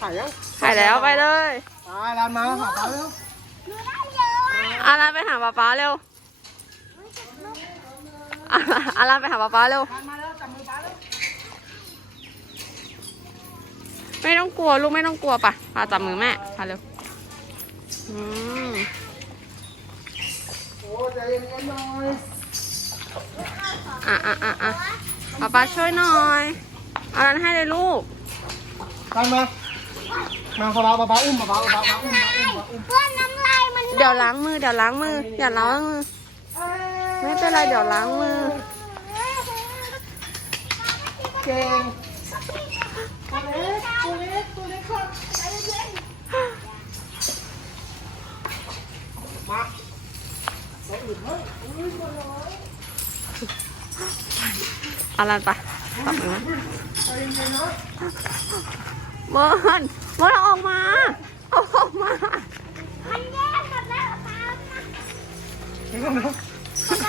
ถ่ายยังถ่ายแล้วไปเลยไปร้านมาหาเขาแล้วอารันไปหาป๊าป๊าเร็วอารันอารันไปหาป๊าป๊าเร็วร้านมาแล้วจับมือป้าแล้วไม่ต้องกลัวลูกไม่ต้องกลัวปะพาจับมือแม่พาเร็วอืมโอ้ใจเย็นๆหน่อยอะอะอะอะป๊าป๊าช่วยหน่อยอารันให้เลยลูกร้านมา มาพอเราป้าอุ้มป้าป้าป้าอุ้มป้าอุ้มป้าอุ้มเพื่อนน้ำลายมันเดี๋ยวล้างมือเดี๋ยวล้างมืออย่าล้างมือไม่เป็นไรเดี๋ยวล้างมือเก่งตัวเล็กตัวเล็กตัวเล็กครับมาอื่นเฮ้ยอุ้ยตัวน้อยอารันไปจับมือไหมใจเย็นๆนะ เบิร์นเบิร์นเอาออกมาเอาออกมามันแยกหมดแล้วตามเดี๋ยวก่อนนะ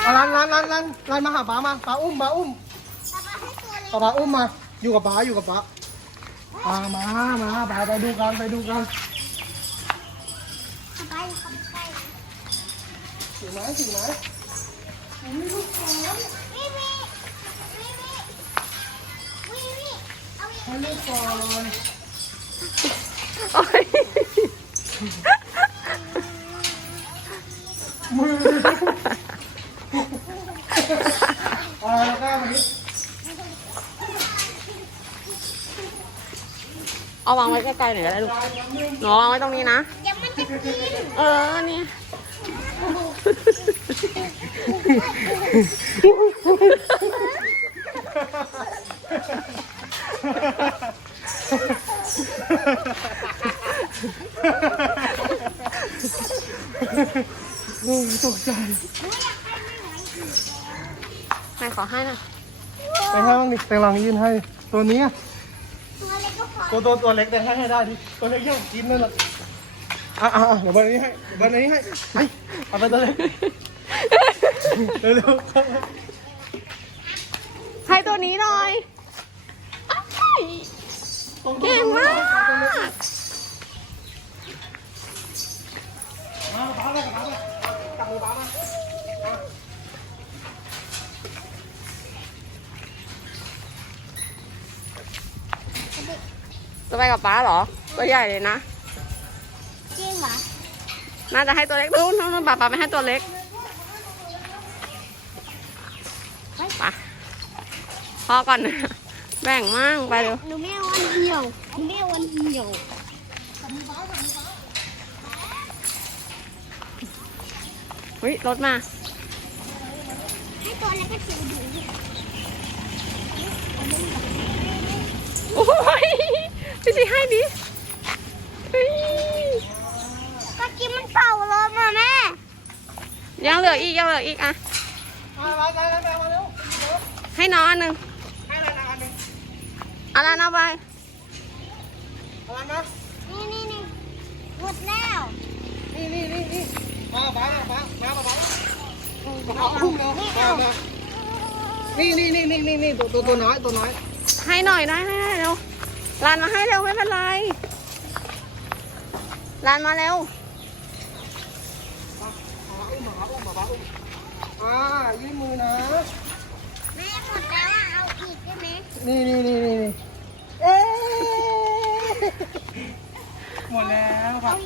เอาร้านร้านร้านร้านร้านมาหาป้ามาป้าอุ้มป้าอุ้มมาให้ตัวเล็กป้าป้าอุ้มมา อยู่กับป้าอยู่กับป้าอ่ามามาไปไปดูกันไปดูกันไปเข้าไปถึงไหมถึงไหมวิวิวิวิวิวิเอาอีก ให้ลูกก่อน โอ๊ยมือเอาแล้วก็มาดิเอาวางไว้ใกล้ๆหน่อยก็ได้ลูกหนูวางไว้ตรงนี้นะ เดี๋ยวมันจะกินเออ นี่ โอ้ยตกใจแม่ขอให้หน่อยไปให้บ้างดิแต่ลองยื่นให้ ตัวนี้อะตัวเล็กก็พอตัวตัวตัวเล็กแต่ให้ให้ได้ดิ ตัวเล็กยังกินนั่นแหละอะอะอะเดี๋ยวเบอร์นี้ให้เดี๋ยวเบอร์นี้ให้ไปเอาไปตัวเล็ก เร็วให้ตัวนี้หน่อยอ้ายๆตรงเก่งมากมาบ้าเลยกับบ้าเลยจับมือบ้ามา จะ ไปกับป๊าเหรอ ตัวใหญ่เลยนะ จริงเหรอ น่าจะให้ตัวเล็กนู้นนู้นนู้นป๊าป๊าไม่ให้ตัวเล็กไปพ่อก่อนนะแบ่งมั่งไปเร็วหนูไม่เอาวันเหี่ยวหนูไม่เอาวันเหี่ยวเฮ้ยรถมา ให้ตัวเล็กก็ถือดู โอ้ยพี่สิ ให้ดิเฮ้ยเมื่อกี้มันเป่าลมอะแม่ ยังเหลืออีกยังเหลืออีกอะมามามามามาเร็วให้น้องอันหนึ่งให้อะไรนะอันหนึงอะไรนะไปอะไรนะนี่นี่นี่หมดแล้ว นี่นี่นี่นี่มาบ้าบ้ามาบ้าบ้าเอาอุ้มเร็วมามานี่นี่นี่นี่นี่นี่ตัวตัวตัวน้อยตัวน้อย ให้หน่อยได้ให้ให้เร็ว ลานมาให้เร็วไม่เป็นไรลานมาเร็วอ่ายื่นมือนะ แม่หมดแล้วอะเอาอีกได้ไหมนี่นี่นี่นี่นี่เอ๊ะหมดแล้วครับ